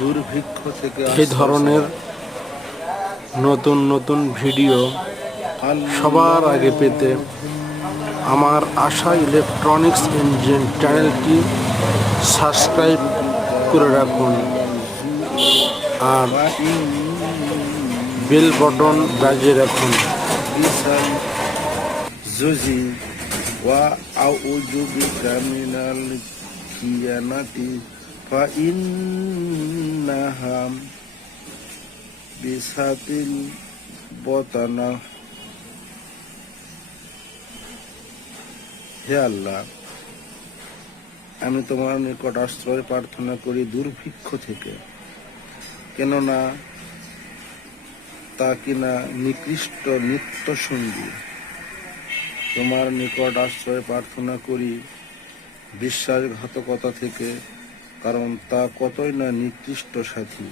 দুর্ভিক্ষ থেকে এই ধরনের নতুন নতুন ভিডিও সবার আগে পেতে আমার আশা ইলেকট্রনিক্স ইঞ্জিন চ্যানেলটি সাবস্ক্রাইব করে রাখুন আর বেল বাটন বাজিয়ে রাখুন। জুজি ওয়া আউযু বিকা মিনাল খিয়ানাতি ফা ইন্নাহা বিসাতিল বতানা। হে আল্লাহ, আমি তোমার নিকট আশ্রয় প্রার্থনা করি দুর্ভিক্ষ থেকে, কেননা তা কিনা নিকৃষ্ট নিত্য সঙ্গী। তোমার নিকট আশ্রয় প্রার্থনা করি বিশ্বাসঘাতকতা থেকে, কারণ তা কতই না নিকৃষ্ট সাথী।